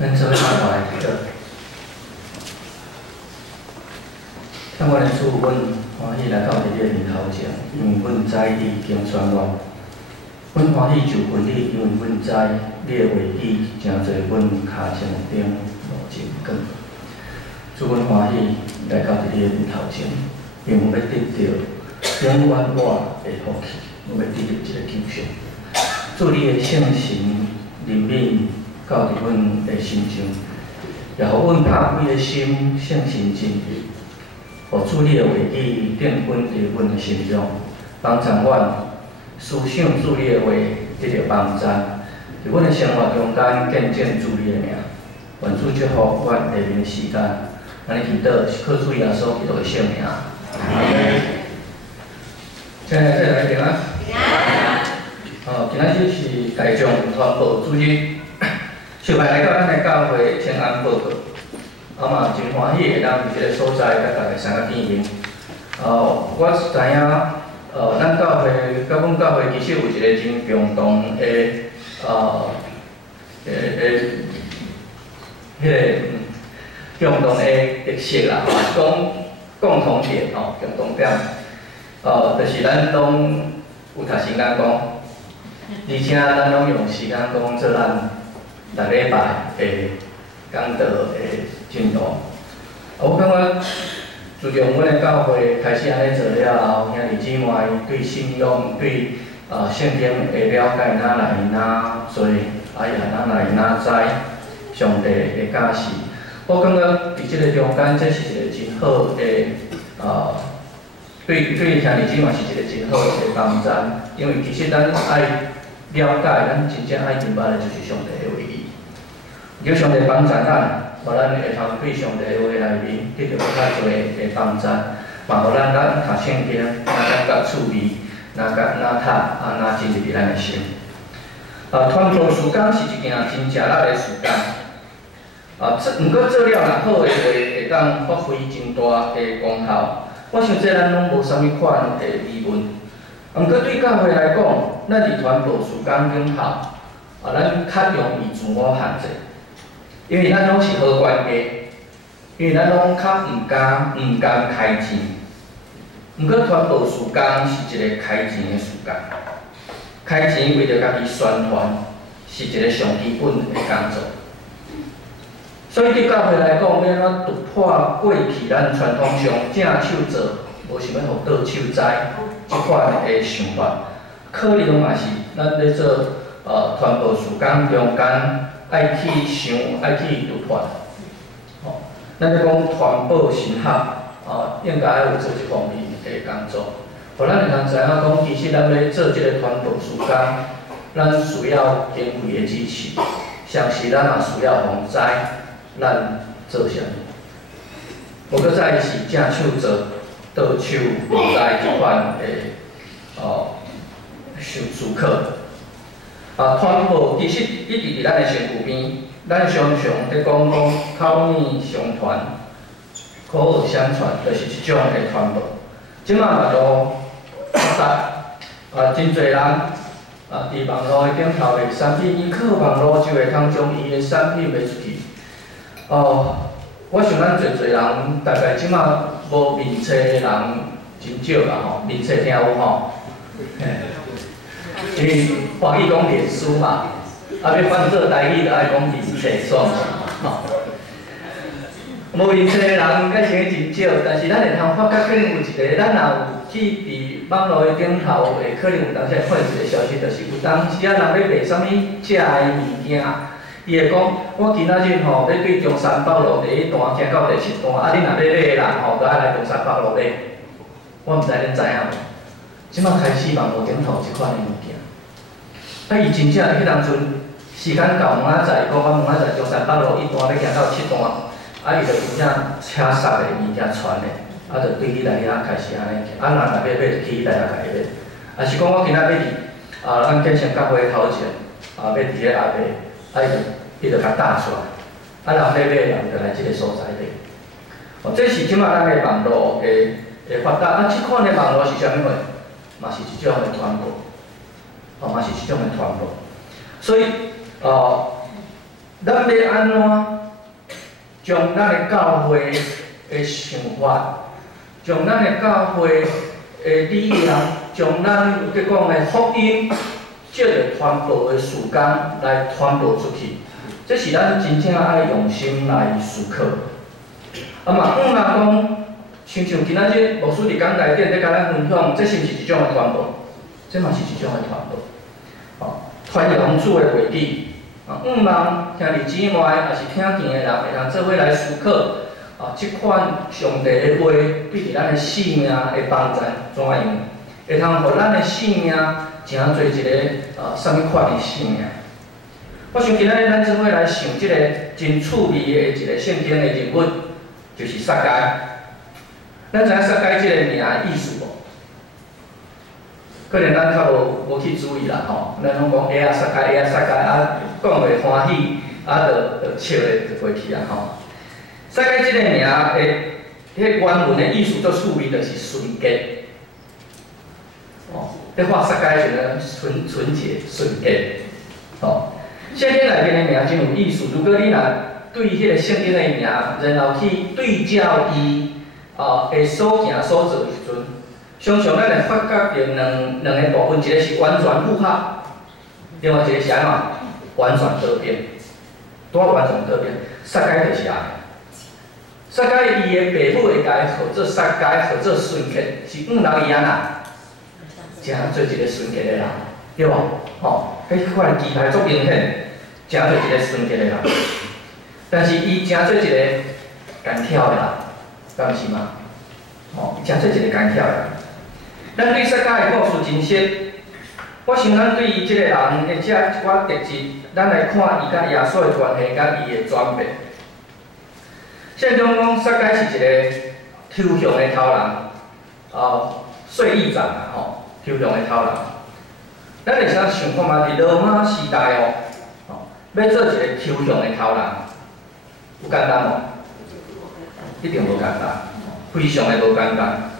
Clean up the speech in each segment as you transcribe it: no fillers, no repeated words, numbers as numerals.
咱做伙参考来记录。相关的事，阮欢喜来到你的面头前，因为阮知你已经宣愿。阮欢喜就分你，因为阮知你的话语诚侪，阮骹前顶路真广。主，阮欢喜来到你的面头前，因为要得到永远我的福气，阮要得到一个救赎。祝你的圣神怜悯到伫阮的心中，也互阮拍开的心圣神进入。 互主你的话语定稳伫阮的心中，帮助阮思想主你的话得到帮助，伫阮的生活中间见证主你的名。愿主祝福阮下面的时间，安尼祈祷是靠主耶稣基督的圣名。亲爱的弟兄啊，今仔日是大众传播主日，小白来到咱的教会请安报告。 嘛真欢喜会当伫即个所在，甲大家相甲见面。我是知影，咱教会甲阮教会其实有一个真共同的共同的特色啦，是讲共同点共同点，就是咱拢有读神学讲，而且咱拢用神学讲做咱6礼拜的讲道的。 进度，我感觉自从阮的教会开始安尼做了后，兄弟姊妹对信仰、对圣经的了解哪来哪多，也哪来哪知上帝的教示。我感觉伫即个中间，这是一个真好的对兄弟姊妹是一个真好的帮助，因为其实咱爱了解，咱真正爱明白的就是上帝的话语，求上帝帮助咱。 互咱会通对上帝的话内面得到较侪的帮助，嘛互咱读圣经，哪较趣味，哪读，哪进入伫咱的心。传道事工是一件真吃力的事工，毋过做了若好的话，会当发挥真大的功效。我想这咱拢无啥物款的疑问。毋过对教会来讲，咱伫传道事工顶头，咱较容易自我限制。 因为咱拢是好管家，因为咱拢较毋甘开钱。毋过传道事工是一个开钱的事工，开钱为着家己宣传，是一个上基本的工作。所以对教会来讲，要安怎突破过去咱传统上正手做，无想要互倒手栽即款的想法，可能嘛是咱咧做传道事工中间。 爱去想，爱去突破。咱咧讲传播神学，应该爱有做即方面的工作。互咱会通知影讲，其实咱要做即个传播事工，咱需要经费的支持，同时咱也需要防知咱做啥物。无过再是正手做，倒手毋知即款的事课。 传播其实一直伫咱的身躯边，咱常常咧讲口耳相传、口耳相传，就是一种的传播。即马嘛都发达，真侪人伫网络的顶头的产品，伊靠网络就会通将伊的产品卖出去。我想咱侪人大概即马无面册的人真少啦吼，面册听有吼。因为华语讲脸书嘛，要翻做台语就爱讲面册算嘛，无面册的人该是真少，但是咱会通发觉可能有一个，咱若有去伫网络的顶头，会可能有当时会看一个消息，就是有当时人要卖啥物食的物件，伊会讲我今仔日要对中山北路第1段行到第7段，恁若要买的人都爱来中山北路买，我毋知恁知影无？ 即马开始网络顶头即款的物件，伊真正迄当阵时间到明仔载，讲我明仔载中山北路1段要行到7段，伊就真正车杀的物件传的，就对去内遐开始安尼，人若要买就去内遐家己买，是讲我今仔要伫咱建成教会头前，要伫迄个阿伯，伊就甲打出来，人要买人就来即个所在买。这是即马咱的网络的发达，即款的网络是啥物货？ 嘛是一种的传播，嘛是一种的传播。所以，咱要安怎将咱的教会的想法，将咱的教会的理念，将咱有讲的福音，借着传播的时间来传播出去，这是咱真正爱用心来思考。啊嘛，若讲，像今仔日牧师伫讲内底咧甲咱分享，这是毋是一种的传播？这嘛是一种的传播。哦，传扬主的话语。啊，毋望兄弟姊妹，也是听见的人，会通做伙来思考。啊，即款上帝的话，对伫咱的生命的帮助怎样？会通互咱的生命诚做一个啥物款的生命？我想今仔日咱做伙来想即个真趣味的一个圣经的人物，就是撒该。咱知影撒该即个名意思无？可能咱较无去注意啦吼，咱拢讲撒该撒该啊，讲袂欢喜，啊，就笑咧就过去啊吼。撒该即个名的，迄原文的意思做趣味，就是纯洁。哦，咧画撒该时呢，纯洁、纯洁。哦，圣经内面的名真有意思。如果你若对迄个圣经的名，然后去对照伊的所行所做的时阵，常常咱会发觉着两个部分，一个是完全符合，另外一个是安怎完全得变。拄完全得变，撒该就是安尼。撒该伊的爸母会甲伊号做撒该，号做纯洁，是人伊安那，诚做一个纯洁的人，对无？吼，迄款期待足明显，诚做一个纯洁的人。但是伊诚做一个干跳的人，敢毋是吗？吼，诚做一个干跳的人。咱对撒该的故事真熟，我想咱对于即个人的这一寡特质，咱来看伊甲耶稣的关系，甲伊的转变。圣经讲撒该是一个抽象的头人，税吏长啊，吼，抽象的头人。咱会使想看嘛，伫罗马时代要做一个抽象的头人，有简单无？一定无简单，非常的无简单。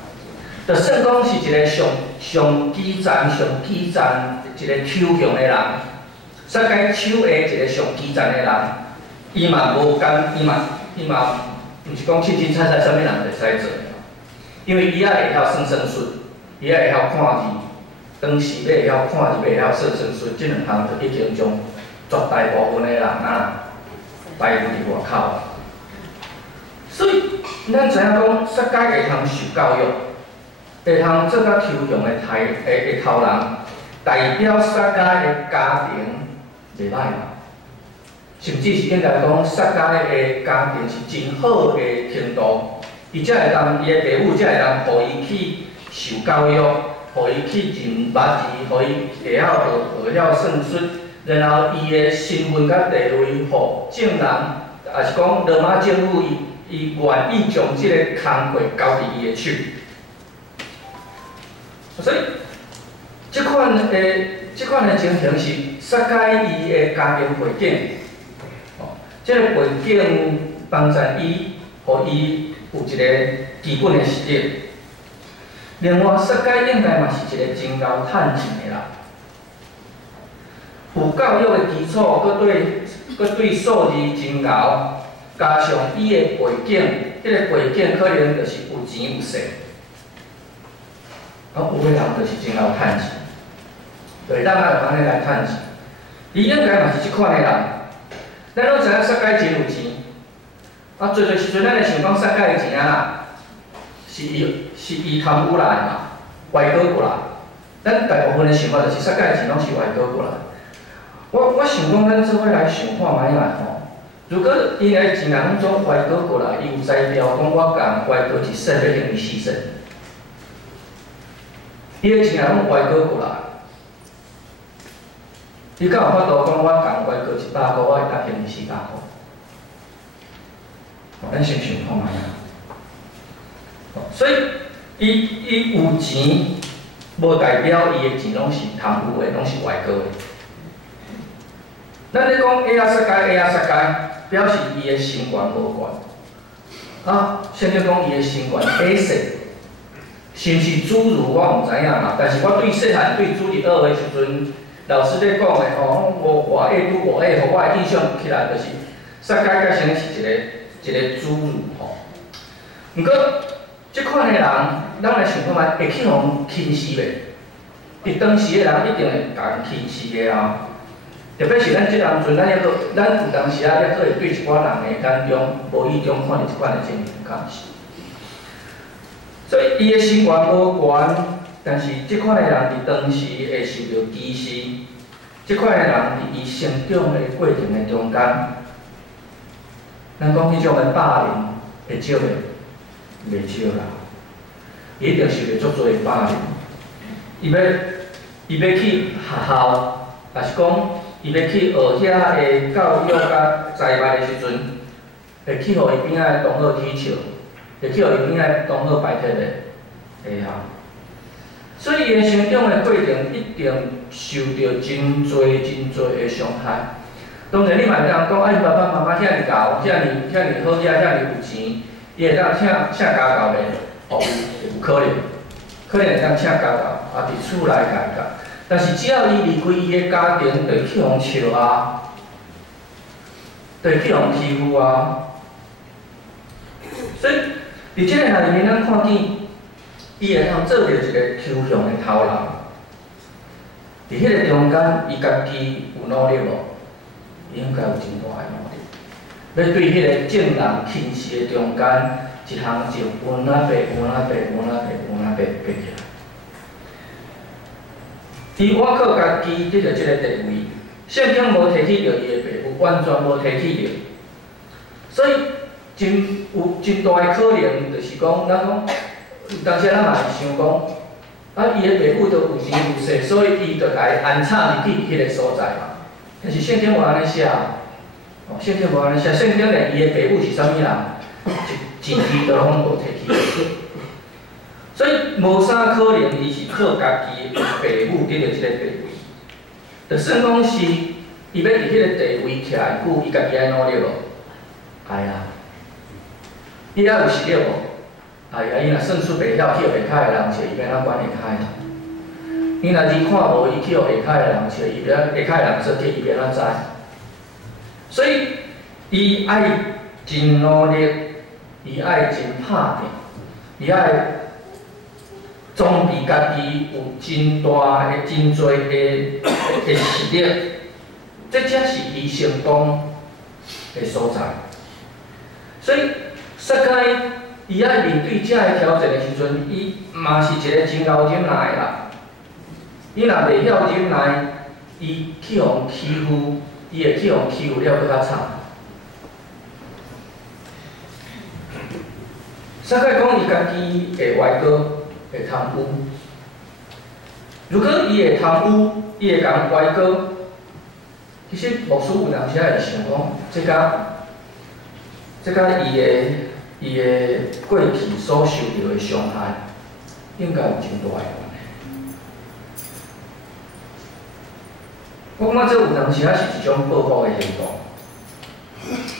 就算讲是一个上基层一个抽象的人，撒该手下一个上基层的人，伊嘛毋是讲清清楚楚啥物人会使做，因为伊也会晓算算术，伊也会晓看字，当时要会晓看字，要会晓算算术，即两项就已经将绝大部分的人排伫外口。所以咱知影讲，撒该会通受教育，会通做较抽象的头人，代表撒该的家庭袂歹嘛。甚至是应该讲，撒该的家庭是真好的程度，伊才会当伊的爸母才会当，互伊去受教育，互伊去认捌字，互伊会晓学算术，然后伊的身份甲地位，互众人，也是讲罗马政府伊愿意将即个工课交伫伊的手。所以，即款的情形是撒该伊的家庭背景。这个背景帮助伊，互伊有一个基本的实力。另外，撒该应该嘛是一个真够趁钱的人，有教育的基础，佮对数字真够，加上伊的背景，迄个背景可能就是有钱有势。有的人就是真够趁钱，就是咱爱安尼来趁钱。伊应该嘛是即款的人。咱拢知影撒该真有钱，做时阵咱会想讲撒该的钱啊，是伊贪污来嘛，歪倒过来。咱大部分的想法就是撒该的钱拢是歪倒过来。我想讲，咱做伙来想看卖啦吼。如果因的钱啊拢总歪倒过来，伊有才调讲我共歪倒一世要等于4世，伊的钱啊拢歪倒过来。伊敢有法度讲我共歪过100块，我会当还你400块？咱想想看卖啊。所以，伊有钱，无代表伊的钱拢是贪污的，拢是歪过的。咱咧讲撒该，表示伊的身悬无悬。先叫讲伊的身悬世，是毋是主如我毋知影嘛？但是我对细汉对主日学的时阵。老师咧讲的吼，我爱拄我爱，互我的印象起来就是煞改甲成是一个主语吼。毋过即款的人，咱来想看觅，会去互轻视袂？伫当时的人一定会甲人轻视的啊。特别是咱即当阵，咱有当时啊，抑佫会对一寡人的眼中无意中看到一款的情形，敢是？所以伊的身源无悬，但是即款的人伫当时会受到歧视。即款的人伫伊成长的过程的中间，咱讲迄种的霸凌会少袂少啦，伊一定受到足多的霸凌。伊要去学校，也是讲伊要去学遐的教育甲栽培的时阵，会去互伊边仔的同学踢笑，会去互伊边仔同学排斥的会晓。所以伊的成长的过程一定受到真多的伤害。当然，你嘛会当讲，啊，伊爸爸妈妈遐尔教，遐尔好遐尔有钱，伊会当请家教袂？哦，有可能会当请家教，啊，伫厝内家教。但是只要伊离开伊的家庭，就去互笑啊，就去互欺负啊。所以，伫即个内面，咱看见。伊会通做着一个抽象的头人，伫迄个中间，伊家己有努力无？伊应该有真大的努力。要对迄个正人轻视的中间，一项就弯啊爬起来。伊挖靠家己得到即个地位，圣经无提起着伊的爸母，完全无提起着。所以有真大的可能，就是讲，咱讲。有当时咱嘛会想讲，啊，伊的爸母都有钱有势，所以伊就来安插入去迄个所在嘛。但是圣经无安尼写，圣经无安尼写，圣经连伊的爸母是啥物人，一字都拢无提起。所以无啥可能，伊是靠家己的爸母得到即个地位。就算讲是伊要伫迄个地位徛会久，伊家己爱努力无？爱啊！伊爱有实力无？哎呀，伊若算出袂晓，去互下骹的人找，伊要安怎管下骹的人？伊若字看无，伊去互下骹的人找，伊要下骹的人说替伊要安怎知？所以，伊爱真努力，伊爱真拍拼，伊爱装备家己有真大的、真多的实力，这才是伊成功的所在。所以，撒该。伊爱面对遮个挑战的时阵，伊嘛是一个真够忍耐的啦。伊若袂晓忍耐，伊去互欺负，伊会去互欺负了搁较惨。撒该讲伊家己会歪哥，会贪污。如果伊会贪污，伊会讲歪哥，其实牧师有当时会想讲，这甲伊的过去所受到的伤害，应该有真大的关系。我感觉这有当时是一种报复的行动，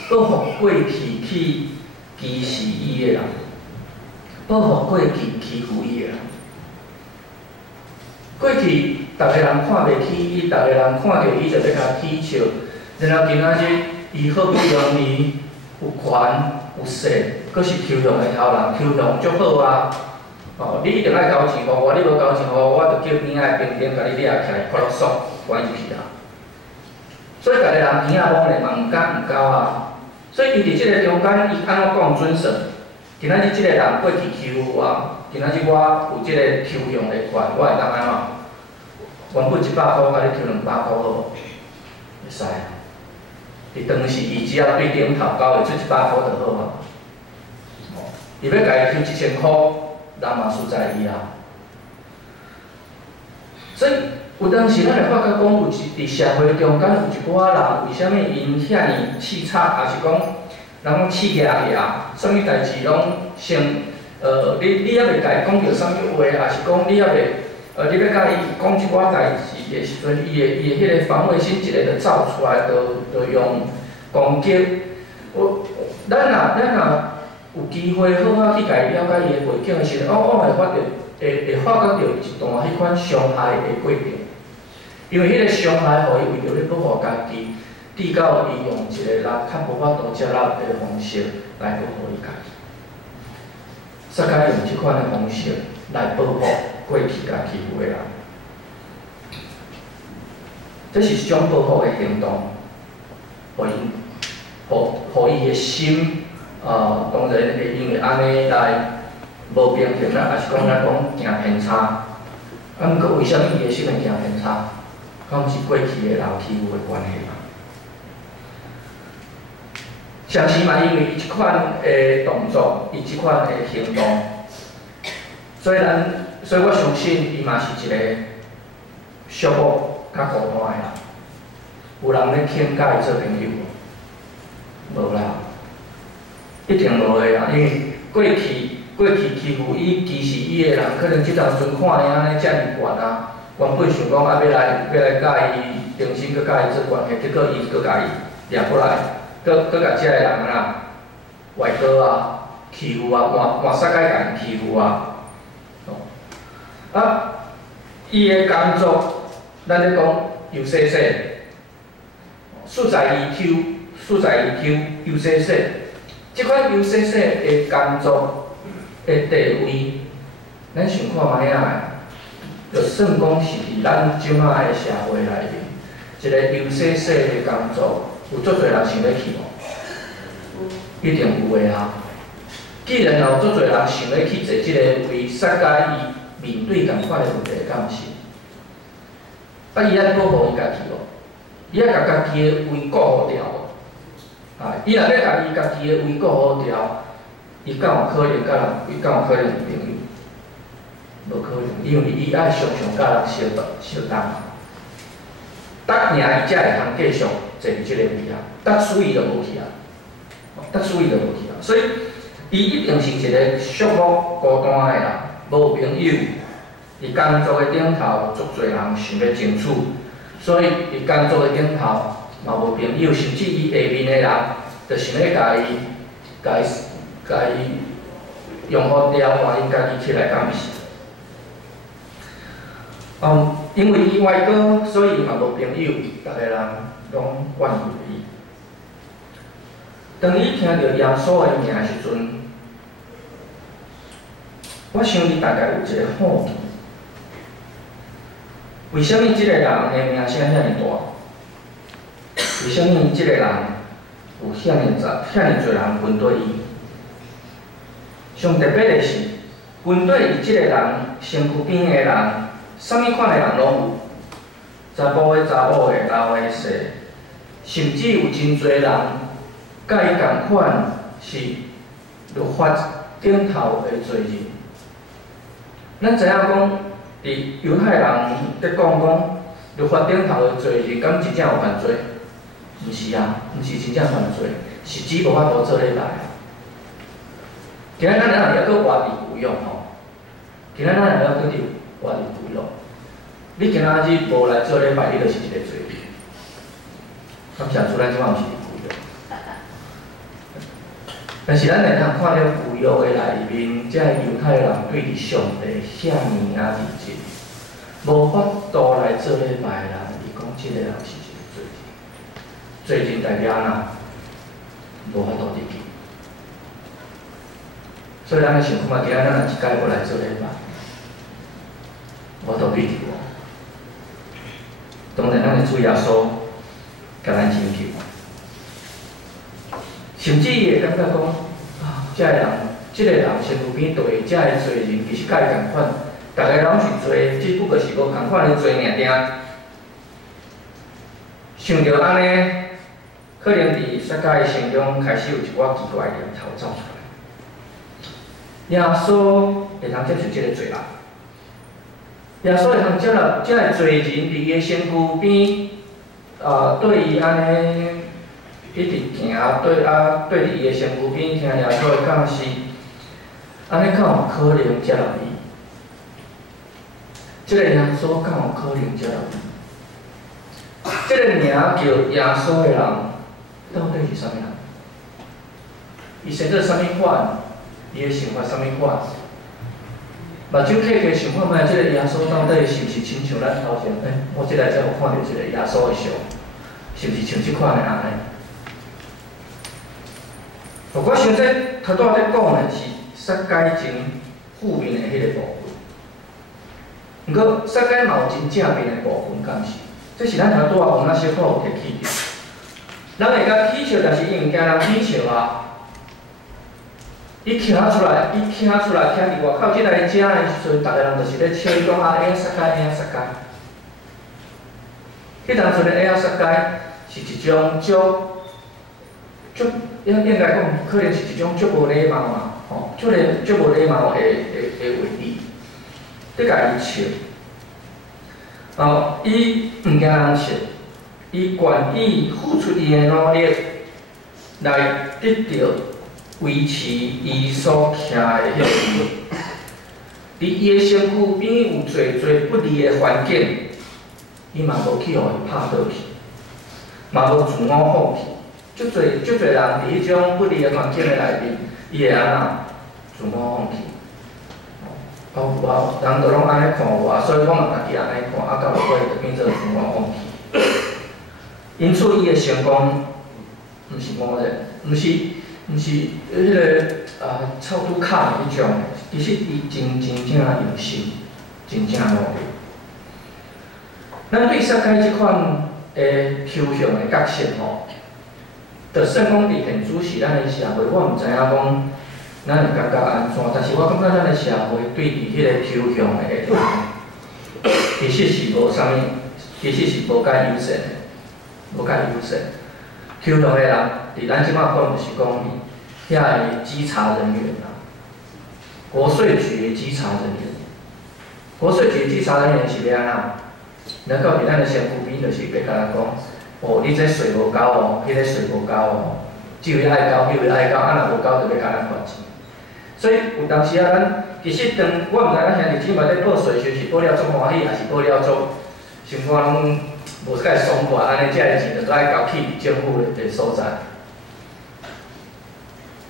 报复过去去歧视伊的人，报复过去欺负伊的人。过去，逐个人看袂起伊，逐个人看到伊就要甲踢笑，然后今仔日伊好不容易有权有势。佫是抽象的头人，抽象足好啊！哦，你一定爱交钱互我，你无交钱互我，我就叫边仔兵丁甲你掠起来，快乐爽，关入去啊！所以逐个人耳仔摸咧嘛，毋敢毋交啊！所以伊伫即个中间，伊安怎讲准绳？今仔日即个人过去欺负我，今仔日我有即个抽象的权，我会当安怎？原本100箍，甲你抽200箍好无？会使。伫当时，伊只要对顶头交会出100箍就好啊。伊要家己抽1000箍，人嘛输在伊啊。所以有当时咱会发觉讲，有伫社会中间有一寡人，为虾米因遐尔刺插，也是讲人讲刺牙牙，啥物代志拢先你还袂家己讲着啥物话，也是讲你还袂你要甲伊讲一寡代志的时阵，伊的迄个防卫心一个就走出来，就用攻击。咱若有机会好好去家己了解伊的背景的时候，会发觉到一段迄款伤害的过程。因为迄个伤害，互伊为着咧保护家己，至到伊用一个较无法度接纳的方式来保护伊家己。煞该用即款的方式来保护过去甲欺负的人，这是一种保护的行动，互伊的心，当然会因为安尼来无平衡啦，也是讲咱讲行偏差。毋过为虾米伊的心会行偏差？敢毋是过去的人欺负的关系嘛？常时嘛，因为伊即款的动作，伊即款的行动，所以我相信伊嘛是一个寂寞甲孤单的人。有人咧肯甲伊做朋友无？无啦，一定无的啦，因为过去欺负伊、歧视伊的人，可能即当阵看伊安尼遮尔悬啊，原本想讲要来甲伊重新佮甲伊做关系，结果伊佮甲伊掠过来，佮甲遮个人啊歪倒啊、欺负啊、换世界甲伊欺负啊。伊的工作，咱咧讲又细细，素材伊抽，又细细，即款又细细的工作。的地位，咱想看卖啊，就算讲是伫咱即马的社会内面，一个优细细的工作，有足侪人想要去无？一定有的啊。既然有足侪人想要去做即个位，煞该伊面对共款的问题，敢毋是？伊爱保护伊家己无？伊爱甲家己的位顾好掉无？伊若要甲伊家己的位顾好掉。伊敢有可能甲人？伊敢有可能是朋友？无可能，因为伊爱常常甲人相同。得赢伊才会通继续坐伫即个位啊，得输伊就无去啊，所以伊一定是一个寂寞孤单的人，无朋友。伊工作的顶头，足侪人想要争取，所以伊工作的顶头嘛无朋友，甚至伊下面的人，就想要甲伊用好掉，换伊家己起来，敢毋是？因为伊歪哥，所以嘛无朋友，逐个人拢怨尤伊。当伊听到耶稣的名的时阵，我想伊大概有一个好奇：为什么即个人的名声遐尼大？为什么即个人有遐尼侪人跟对伊？上特别的是，跟对伊即个人身躯边的人，啥物款的人拢有，查甫的、查某的、老的、细，甚至有真侪人，甲伊共款是律法顶头的罪人。咱知影讲，伫犹太人咧讲律法顶头的罪人，敢真正有犯罪？毋是啊，毋是真正犯罪，是指无法度做礼拜。今仔咱若要搁活伫有用吼，今仔咱若要搁伫活伫有用，你今仔日无来做礼拜，你就是一个罪人。感谢主，咱即摆毋是伫有用。但是咱会通看到旧约的内面，遮犹太人对伫上帝遐尔啊认真，无法度来做礼拜的人，伊讲即个人是一个罪人。罪人代表安怎？无法度入去。所以咱咧想看嘛，今仔咱若一届无来做礼拜，我都对着我。当然，咱的主耶稣甲咱拯救，甚至伊会感觉讲遮个人，即个人身躯边对遮个罪人，其实甲伊共款，逐个拢是罪，只不过是无共款的罪尔尔。想着安尼，可能伫世界的心中开始有一寡奇怪的念头走出来。耶稣会通接受即个罪人，耶稣会通接纳即个罪人伫伊的身躯边，对伊安尼一直行，对伫伊的身躯边听耶稣的教示，安尼敢有可能接纳伊？即个耶稣敢有可能接纳伊？即个名叫耶稣的人，到底是啥物人？伊生做啥物款？伊的想法啥物款？目睭客家想看卖，即个耶稣到底是毋是亲像咱头前？我即来才有看到一个耶稣的像，是毋是像即款的安尼？我想这头拄仔在讲的是杀解真负面的迄个部分，毋过杀解嘛有真正面的部分，敢是？这是咱头拄仔有那小可有提起着。咱会甲起笑，但是因为惊人起笑啊。伊徛出来，徛伫外口，即来食的时阵，逐个人就是咧笑伊讲啊，会晓杀解，会晓杀解。迄当阵的会晓杀解，是一种应该讲，可能是一种足无礼貌嘛，吼，足无礼貌的话语，咧甲伊笑。伊毋惊人笑，伊愿意付出伊的努力来得到。维持伊所徛的迄个地位，伫伊的身躯边有侪不利的环境，伊嘛无去互伊拍倒去，嘛无自我放弃。足侪人伫迄种不利的环境的内面，伊会安怎自我放弃？人都拢安尼看我，所以我嘛家己安尼看，到落尾就变做自我放弃。因此，伊的成功，毋是默认，毋是迄个臭拄卡的迄种，其实伊真正用心，真正努力。咱对杀解即款的抽象的角色吼，就算讲伫现主是咱的社会，我毋知影讲咱会感觉安怎，但是我感觉咱的社会对伫迄个抽象的，其实是无啥物，其实是无介友善的，无介友善。抽象的人，伫咱即摆讲就是讲。遐个稽查人员啊，国税局的稽查人员，国税局的稽查人员是要安怎？咱到伫咱的身躯边，就是要甲咱讲，哦，你这税无交哦，迄个税无交哦，这位爱交，迄位爱交，若无交就要甲咱罚钱。所以有当时啊，咱其实当我毋知咱兄弟姊妹咧报税时是报了足欢喜，还是报了足心肝拢无介爽快，安尼遮个钱就都爱交去政府的所在。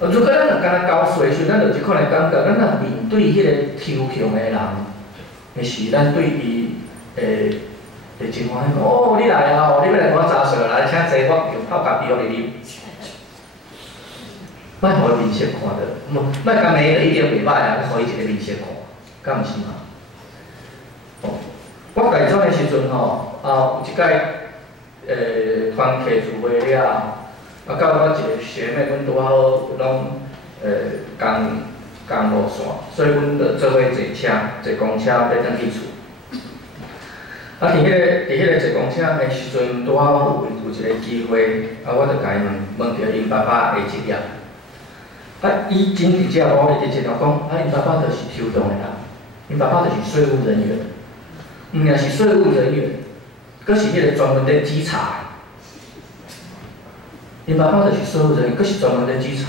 如果咱若敢若交税时，咱就有可能感觉，咱若面对迄个抽象的人，的是咱对伊会真欢喜讲，哦，你来啊，哦，你要来我查税来，请坐，我用泡咖啡互你啉。莫互伊面色看到，莫讲明就一定袂歹啊，互伊一个面色看，敢毋是嘛？哦，我家装的时阵吼，有一届团客聚会了。到我一个学妹，阮拄好拢公路线，所以阮就做伙坐公车要转去厝。伫迄个坐公车的时阵，拄好有一个机会，我就甲伊问着因爸爸的职业。伊真直接伊直接讲，因爸爸就是抽象的人，因爸爸就是税务人员，毋仅是税务人员，佫是迄个专门咧稽查。因爸爸就是税务人员，佫是专门咧稽查。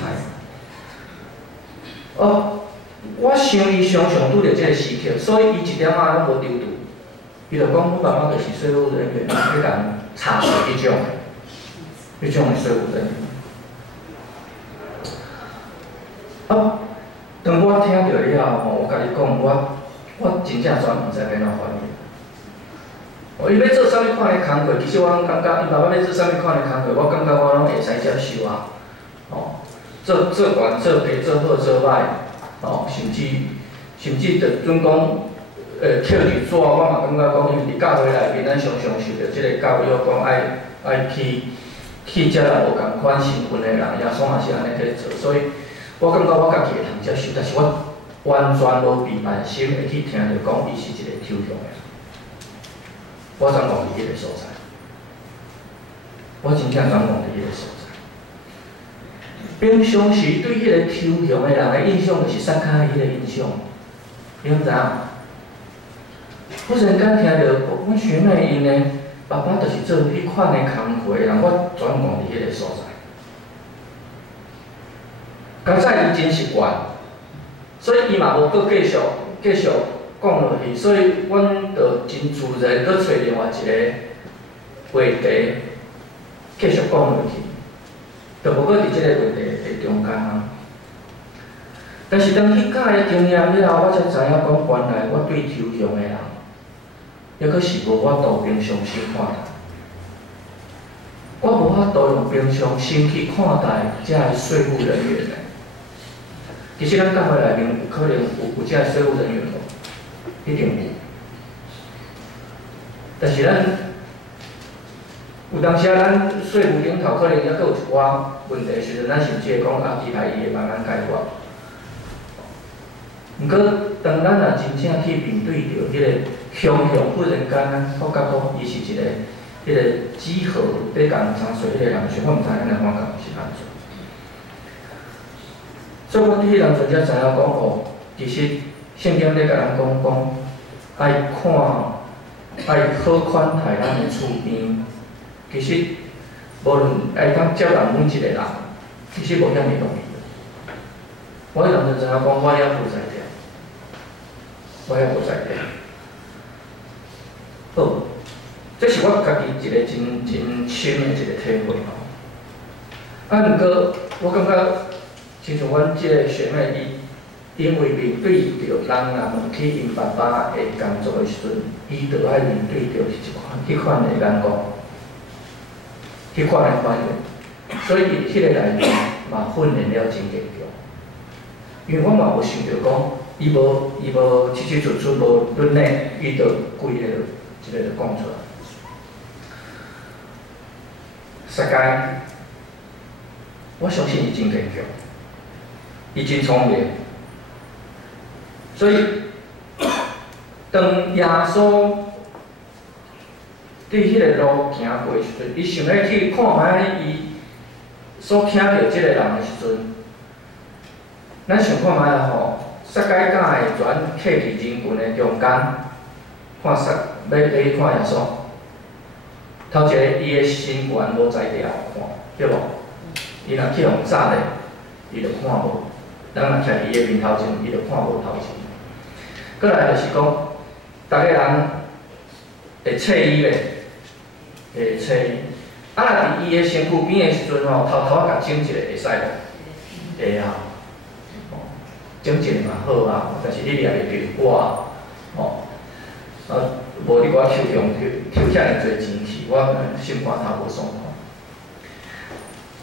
我想伊常常拄着即个时刻，所以伊一点仔拢无丢度。伊就讲，阮爸爸就是税务人员，去甲查税迄种的税务人员。当我听到了吼，我甲你讲，我真正全毋知要安怎反应。伊要做啥物款的工课，其实我拢感觉，伊爸爸要做啥物款的工课，我感觉我拢会使接受啊。做悬做低做好做歹，甚至就准讲，扣住纸，我嘛感觉讲，因为伫教会内面，咱常常受到即个教育讲爱去接纳无共款身份的人，耶稣嘛是安尼去做，所以我感觉我家己会通接受，但是我完全无备办心会去听着讲伊是一个抽象的人。我全忘伫迄个所在，我真正全忘伫迄个所在。平常时对迄个抽象的人的印象，就是散开迄个印象，你知影？忽然间听到阮学妹因的爸爸就是做迄款的工课，人我全忘伫迄个所在。刚才伊真习惯，所以伊嘛无搁继续讲落去，所以阮就真自然搁找另外一个话题继续讲落去，就无搁伫即个话题的中间啊。但是当迄届的经验了后，我才知影讲，原来我对抽象的人，抑阁是无法度平常心看待。我无法度用平常心去看待遮个税务人员的。其实咱教会内面有可能有遮个税务人员无？一定有。但是咱有当时咱税务领头可能抑阁有一寡问题时阵，咱甚至会讲期待伊会慢慢解决。毋过，当咱若真正去面对着迄个汹涌忽然间，我感觉伊是一个迄个几何在共查税迄个人时，我毋知影咱感觉是安怎。所以我对迄人阵才知影讲哦，其实圣经咧甲人讲爱看，爱好款待咱的厝边。其实无论爱当接纳每一个人，其实无遐尼容易。我迄人阵知影讲，我也无在调。我也无在调。好，这是我家己一个真深的一个体会吼。毋过我感觉，亲像阮即个学妹伊，因为面对着人若问起因爸爸的工作的时阵，伊着爱面对着迄款的眼光，迄款的反应，所以伊迄个内面嘛训练了真坚强。因为我嘛无想着讲。伊无起起出出无论内，伊就规个一个就讲出来。实界，我相信伊真坚强，伊真聪明，所以当耶稣对迄个路行过时阵，伊想要去看卖伊所听到即个人的时阵，咱想看卖啊吼。撒该甲会全客伫人群的中间，看要看耶稣。头一个，伊的身悬无在地看，对无？伊若去互炸咧，伊就看无；咱若徛伊的面头前，伊就看无头前。过来就是讲，逐个人会测伊咧，会测伊。啊，若伫伊的身躯边的时阵吼，偷偷甲整一个会使无？会啊。整一个嘛好啊，但是你掠袂着我，吼，无你我抽遐尔侪钱去，我心肝头无爽快。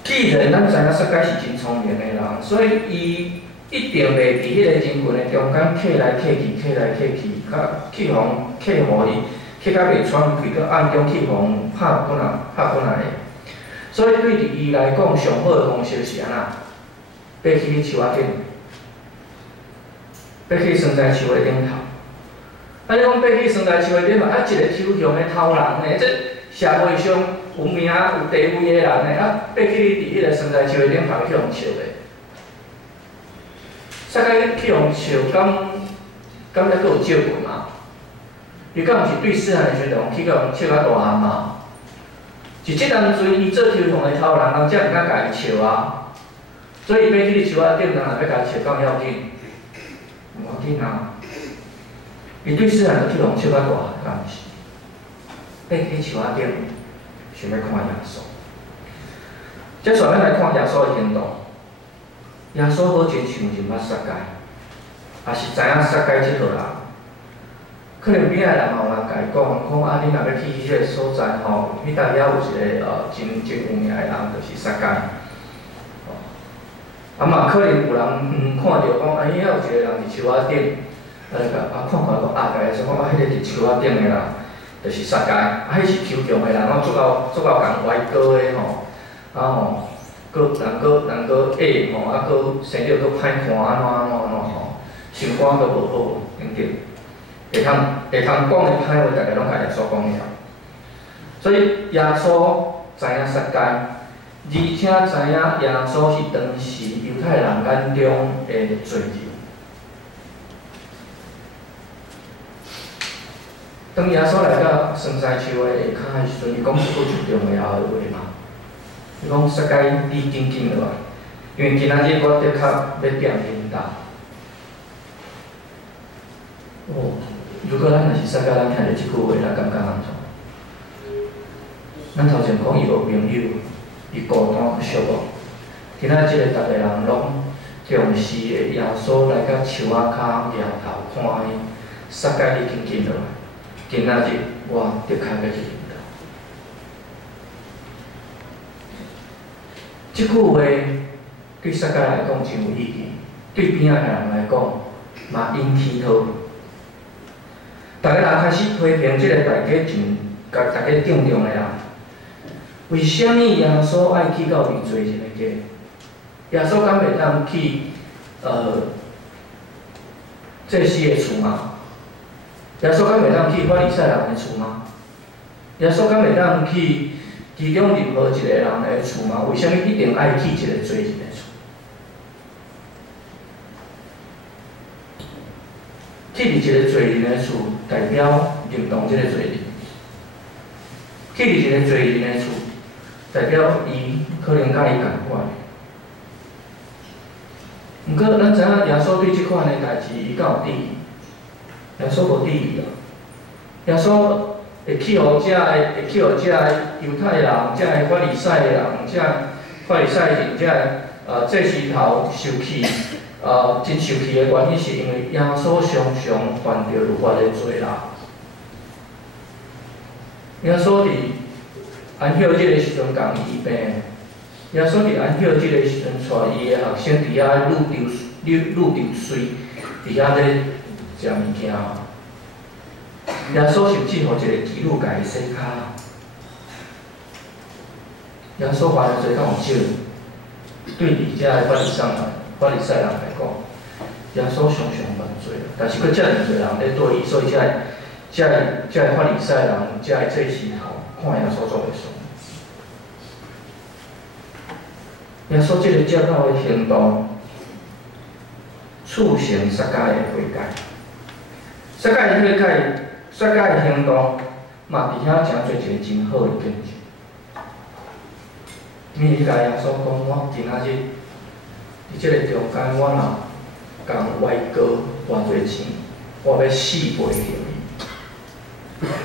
既然咱知影撒该是真聪明的人，所以伊一定袂伫迄个人群的中间客来客去，甲去互伊，客甲袂喘气，佮暗中去互拍滚啊的。所以对伫伊来讲，上好的方式是安那？爬去树仔顶。爬去酸菜树的顶头，啊！你讲爬去酸菜树的顶头，啊，一个抽象的头人呢，这社会上有名有地位的人呢，啊，爬去伫迄个酸菜树的顶头去互笑的，撒该去互笑，敢还阁有照顾嘛？伊敢毋是对细汉的时阵去甲笑到大汉嘛？是即当阵伊做抽象的头人，人才毋敢甲伊笑啊，所以爬去树仔顶，人若要甲伊笑，敢要紧？无要紧啊！伊对世人都去互笑到大汉，敢毋是？爬去树仔顶，想要看耶稣。接下来咱来看耶稣的行动。耶稣好真像认捌撒该，也是知影撒该即号人。可能边仔人嘛有人甲伊讲啊，你若要去迄个所在吼，迄搭遐有一个真有名的人，就是撒该。啊嘛，可能有人看到讲，哎，遐有一个人伫树仔顶，看讲家己说讲迄个伫树仔顶的人，就是撒该，迄是抽象的人，足够共歪高的吼，佫人佫矮吼，佫生着佫歹看安怎吼，心肝佫无好，等等，会通讲的歹话，大家拢甲耶稣讲了，所以耶稣知影撒该。而且知影耶稣是当时犹太人眼中的罪人。当耶稣来到酸菜树的下骹的时阵，伊讲一句最重要的话嘛。伊讲撒该，你紧紧落来，因为今仔日我的确要变领导。如果咱若是撒该，咱听到即句话，咱感觉安怎？咱头前讲伊无朋友。伊孤单去寂寞，今仔即个逐个人拢强势的耶稣来到树仔骹摇头看伊，世界已经近落来，今仔日我着开要去领导。即句话对世界来讲真有意义，对边仔的人来讲嘛引起讨论。大家人开始批评即个大家真，甲大家敬重的人，为虾米耶稣爱去到伊做一个家？耶稣敢袂当去祭司的厝吗？耶稣敢袂当去法利赛人的厝吗？耶稣敢袂当去其中任何一个人的厝吗？为虾米一定爱去一个罪人的厝？去伫一个罪人的厝，代表认同这个罪人；去伫一个罪人的厝，代表伊可能甲伊共款。毋过，咱知影耶稣对即款的代志，伊敢有注意？耶稣无注意啊！耶稣会去互遮个犹太人、遮个法利赛人、遮法利赛人、遮祭司头受气，真受气的原因是因为耶稣常常犯着律法的罪啦。耶稣伫安息日的时阵共医病。耶稣伫安息日的时阵，带伊的学生伫遐愈流水，伫遐咧食物件。耶稣甚至互一个基督甲伊洗骹。耶稣犯的罪敢有少？对伫遮的法利赛人来讲，耶稣常常犯罪，但是佫遮尔侪人咧对伊，所以遮个法利赛人、遮个祭司头看耶稣做袂爽。耶稣即个接纳的行动，促成世界的悔改。世界的悔改，世界的行动，嘛伫遐诚做一个真好的见证。因为甲耶稣讲，我今仔日伫即个中间，我若共歪哥偌侪钱，我要4倍还伊。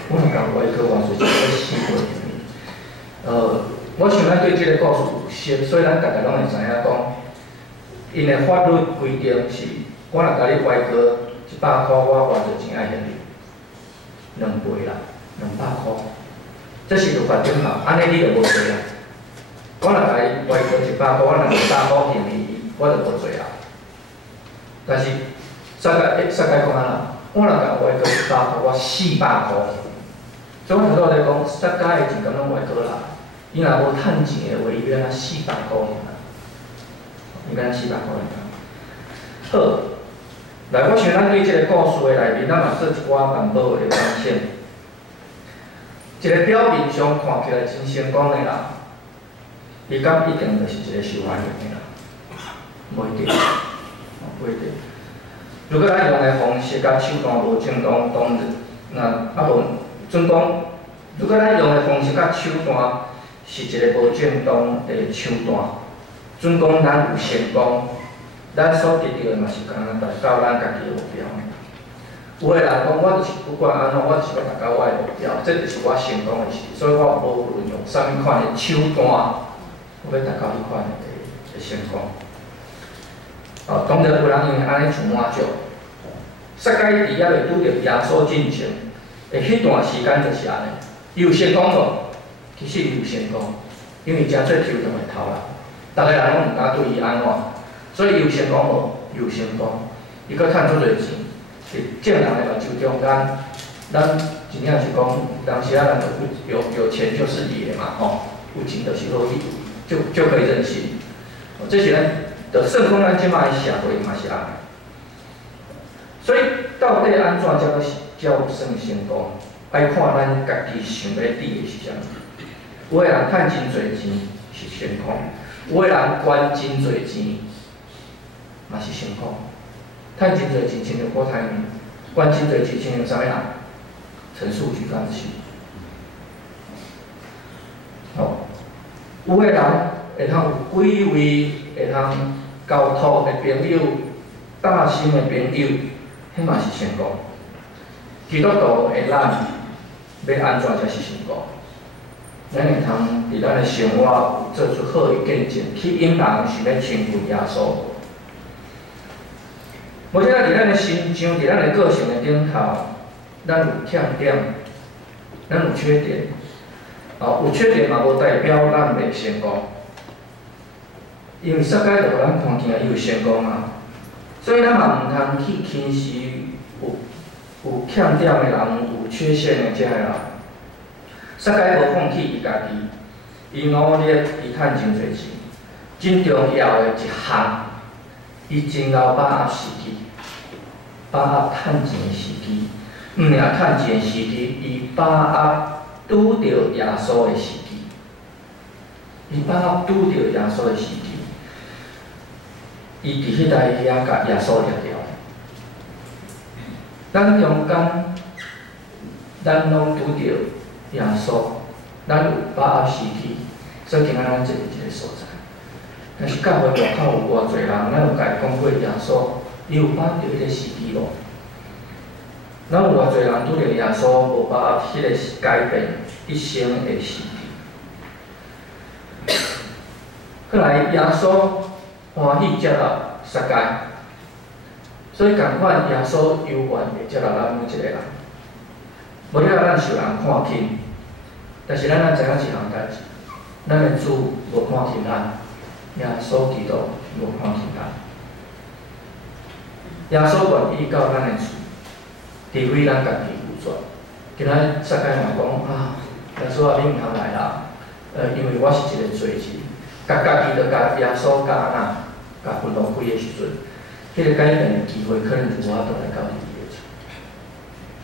我若共歪哥偌侪钱，我要4倍还伊。我想咱对即个故事有熟，所以咱大家拢会知影讲，因的法律规定是，我若甲你歪过100块，我偌侪钱爱还你，2倍啦，200块，这是律法顶头，安尼你就无罪啦。我若甲伊歪过100块，我若200块还你，我就无罪啦。但是世界讲安那，我若甲歪过100块，我400块，所以我头拄在讲，世界的钱敢拢歪过啦。伊若无趁钱的话，伊要咱400块尔，伊要咱400块尔。好，来，我想咱对即个故事的内面，咱嘛做一寡淡薄的贡献。一个表面上看起来真成功的人，伊敢一定就是一个受欢迎的人？无一定，不一定。如果咱用的方式甲手段无正当，当然，无准讲，如果咱用的方式甲手段，是一个无正当的手段，准讲咱有成功，咱所得到的嘛是敢若达到咱家己的目标。有个人讲，我就是不管安怎，我就是要达到我的目标，这就是我成功的事，所以我无论用啥物款的手段，我要达到迄款的成功。当然有人因为安尼自满足，世界伫遐会拄着耶稣进前的迄段时间就是安尼，伊有成功无？其实伊有成功，因为真做抽中的头啦，逐个人拢毋敢对伊安怎，所以伊有成功无？有成功，伊阁趁足侪钱，是正人的目睭中，咱真正是讲，当时啊，咱有钱就是理的嘛，吼，有钱就是好义，就可以任性。这是咱的算讲咱即摆的社会嘛是安尼，所以到底安怎才算成功？爱看咱家己想要得的是啥物。有个人趁真侪钱是成功，有个人捐真侪钱嘛是成功。趁真侪钱，亲像郭台铭，捐真侪钱，亲像啥物人？陈树菊敢是。哦，有个人会通有几位会通交托的朋友、大心的朋友，迄嘛是成功。基督徒的咱要安怎才是成功？咱会通伫咱的生活做出好的见证，去引人想要亲近耶稣。无听啊，伫咱的心上，伫咱的个性的顶头，咱有欠点，咱有缺点。有缺点嘛，无代表咱袂成功。因为世界就互咱看见伊有成功啊，所以咱嘛毋通去轻视有欠点的人、有缺陷的遮个人。世界无放弃伊家己，伊努力，伊趁真侪钱。真重要的一项，伊真够把握时机，把握趁钱的时机。毋尔趁钱的时机，伊把握拄着耶稣的时机，伊把握拄着耶稣的时机，伊伫迄台遐甲耶稣掠着。咱中间，咱拢拄着耶稣，咱有把握时机，所以今仔咱坐伫即个所在。但是教会外口有偌侪人，咱有甲伊讲过耶稣，伊有把握着迄个时机无？咱有偌侪人拄着耶稣，无把握迄个改变一生的时机。过来，耶稣欢喜接纳世界，所以共款耶稣有愿会接纳咱每一个人。无了咱受人看轻，但是咱知影一项代志，咱的主无看轻咱。耶稣基督无看轻咱，耶稣愿意到咱的厝，除非咱家己有权。今仔世界嘛讲啊，耶稣啊，你毋通来啦，因为我是一个罪人，家己就甲耶稣甲那甲分落开的时阵，迄个改变的机会可能就无法度来到你的厝，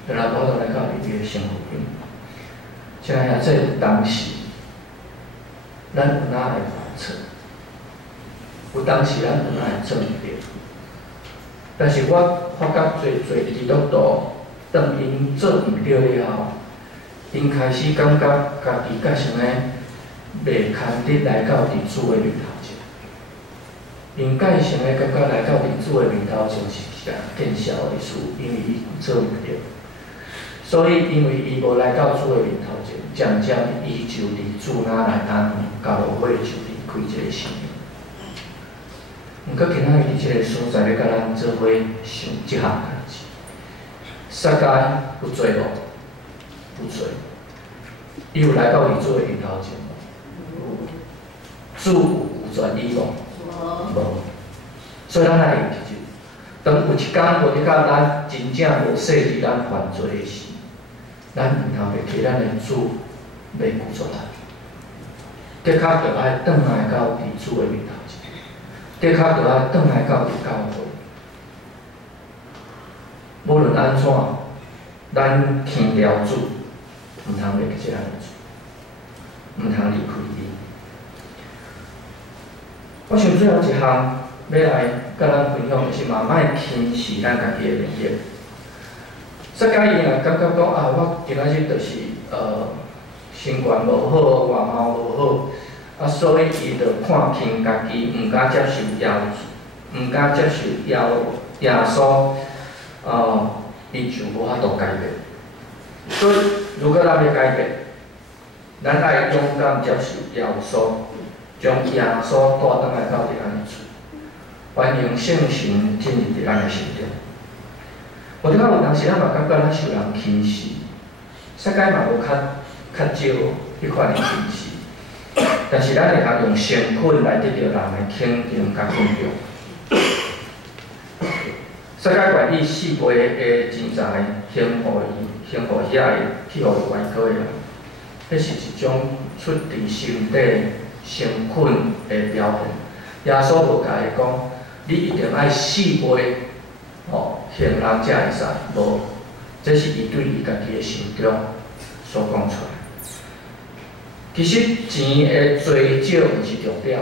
就来无法度来到你的生活中。像遐这有当时，咱有哪会犯错？有当时咱有哪会做毋对？但是我发觉侪基督徒，当因做毋对了后，因开始感觉家己甲像个袂堪得来到伫主的面头前。因介像个感觉来到伫主的面头前是一件见笑的事，因为伊做毋对。所以因为伊无来到主的面头前，渐渐伊就伫主那内安到落尾就离开这个生命。毋过今仔日伫即个所在，要甲咱做伙想即项代志。世界有做无？有做。伊有来到伫主的面头前无？主有权利无？无。所以咱爱记住，当有一天无得到咱真正无说伫咱犯罪的时，咱毋通袂记咱的主要救助咱。的确着爱转来到伫主的面头前。的确着爱转来到伫教会，无论安怎，咱听了主，毋通袂记咱的主，毋通离开伊。我想最后一项要来甲咱分享的是嘛，莫轻视咱家己的能力。世界伊若感觉讲啊，我今仔日就是身管无好，外貌无好。所以伊就看轻家己，毋敢接受毋敢接受耶稣，伊就无法度改变。所以，如果咱要改变，咱爱勇敢接受耶稣，将耶稣带转来到伫咱的厝，欢迎圣神进入伫咱的心中。有阵仔有当时咱嘛感觉咱受人轻视，世界嘛无较少迄款的轻视。但是咱会通用诚恳来得到人的肯定甲尊重。世界愿意4倍的钱财献互伊，献互遐个去互伊外国的人，迄是一种出自心底诚恳的表现。耶稣无甲伊讲，你一定爱4倍献人才会使，无，这是伊对伊家己的心中所讲出来。其实钱的多少毋是重点，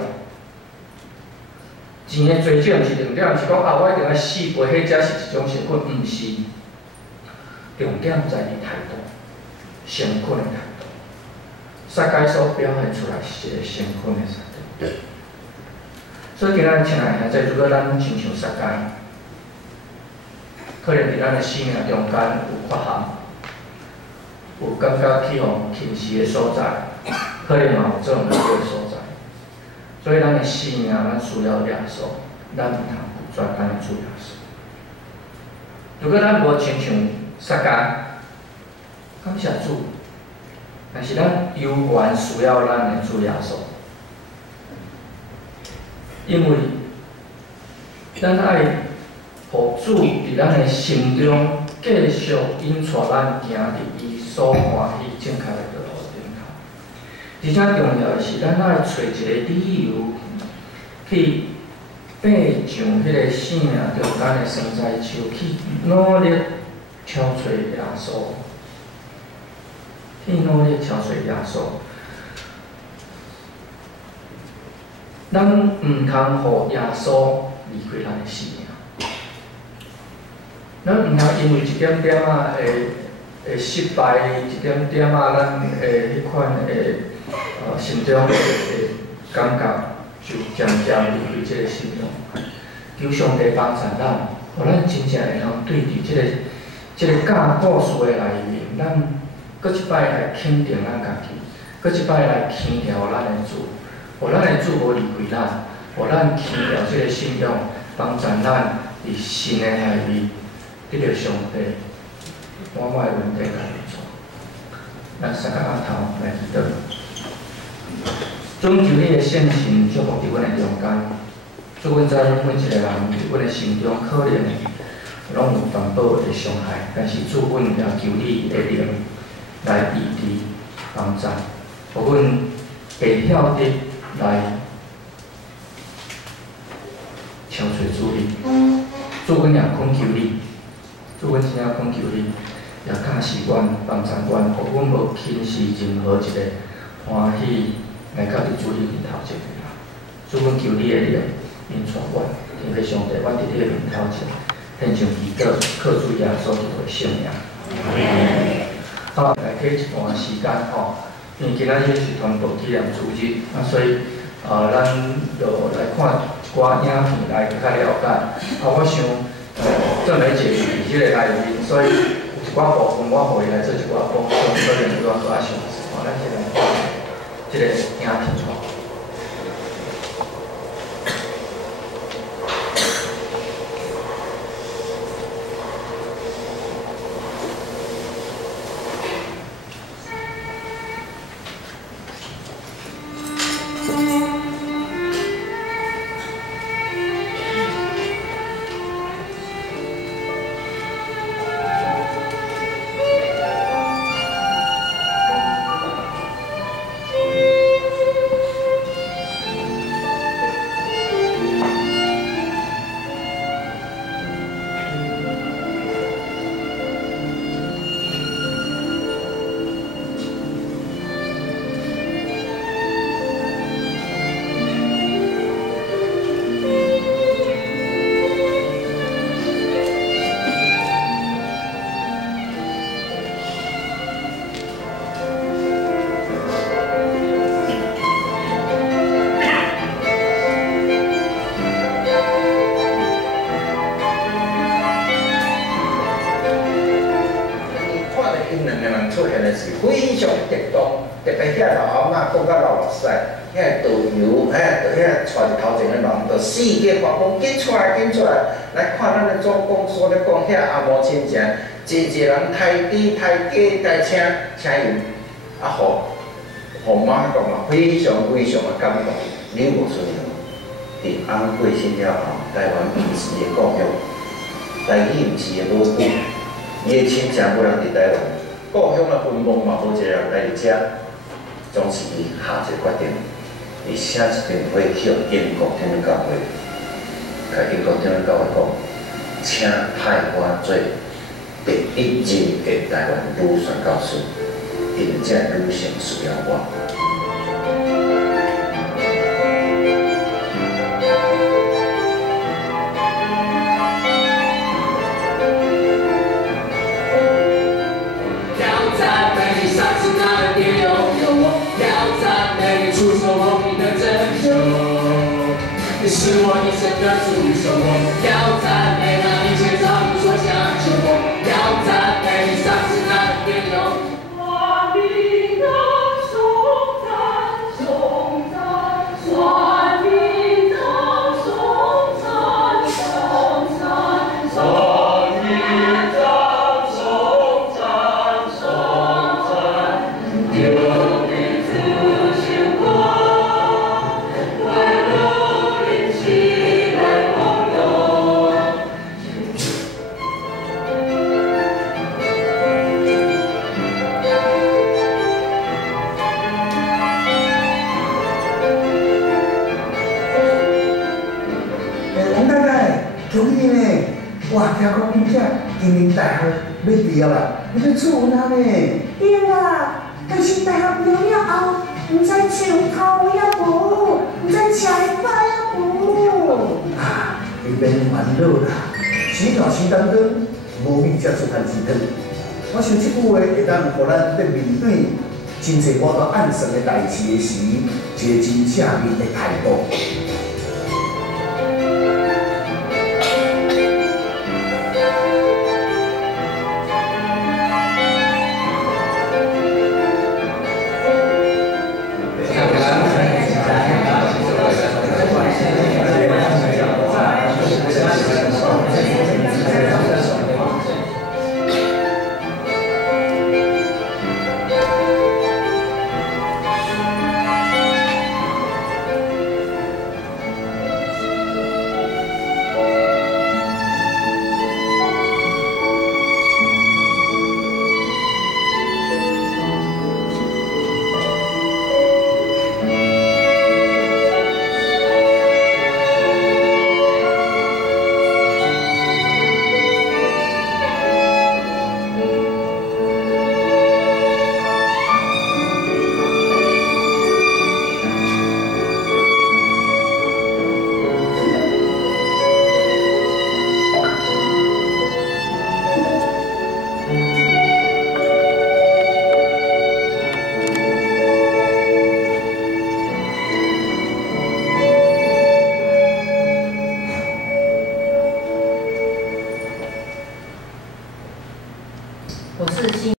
钱的多少毋是重点，毋是讲啊，我一定要4倍，迄才是一种诚恳，毋是。重点在于态度，诚恳的态度。世界所表现出来是一个诚恳的态度。所以今仔亲爱的孩子，如果咱亲像世界，可能伫咱的生命中间有缺陷，有感觉去互轻视的所在。可能嘛有做毋对的所在，所以咱的生命咱需要耶稣，咱毋通拒绝咱的主耶稣。如果咱无亲像撒迦，感谢主，但是咱犹原需要咱的主耶稣，因为咱爱互主伫咱的心中继续引带咱行伫伊所欢喜正确的道路顶头。而且重要的是，咱爱找一个理由去爬上迄个生命中间的生菜树，去努力挑找耶稣，去努力挑找耶稣。咱毋通互耶稣离开咱的生命。咱毋通因为一点点仔的失败，一点点仔咱的迄款的心中的感觉，就渐渐离开即个信仰。求上帝帮助咱，互咱真正会通对伫即个教故事的内面，咱搁一摆来肯定咱家己，搁一摆来强调咱的主，互咱的主无离开咱，互咱强调即个信仰，帮助咱伫新的内面得到上帝满满的稳定甲帮助。咱三个阿头来祈祷，主求你的圣神祝福伫阮的中间。主，阮知影每一个人伫阮的心中可能拢有烦恼的伤害，但是主，阮也求你的灵来医治帮助，互阮会晓得来挑找主你。主，阮也恳求你，主，阮真正恳求你，也教示阮帮助阮，互阮无轻视任何一个欢喜来到伫主你面头前的人。主，阮求你的灵。因传阮，天父上帝，阮伫你的面头前，献上祈祷，靠主耶稣基督的圣名。好，来过一段时间吼，因为今仔日是传道纪念主日，所以咱就来看一寡影片来更较了解。我想郑美姐伫即个内面，所以有一寡部分我互伊来做一寡补充，所以有我做啊详细。咱先来看即个影片吼。非常激动，特别遐老阿嬷讲到老师，遐导游，遐传头前的人，就四界发讲紧出来，紧出来，来看咱的总讲所咧讲遐阿嬷亲情，真侪人抬猪、抬鸡、抬车、车油，互妈讲啊，非常非常的感动。你无信哦，伫安过身了后，台湾毋是的故乡，台语毋是的母语，伊的亲情无人伫台湾。故乡的分墓嘛，无一个人来伫遮，总是伊下一个决定，伊写一篇话向英国天主教会，甲英国天主教会讲，请派我做第一任的台湾女宣教师，因为这女性需要我。你是我一生的主守我，要赞美那一切造物所想求我，要赞美你赏赐那恩典有。万民都颂赞，颂赞，万民都颂赞，颂赞，万民。哇，听讲恁遮今年大学要毕业啦，你要做哪呢？对啦，但是大学毕业后，唔知上头也无，唔知食会饱也无。啊，你免烦恼啦，生大生当中，无米才出汗钱汤。我想这句话会当互咱在面对真侪我都暗算的代志的时，一个真正面的态度。我是新。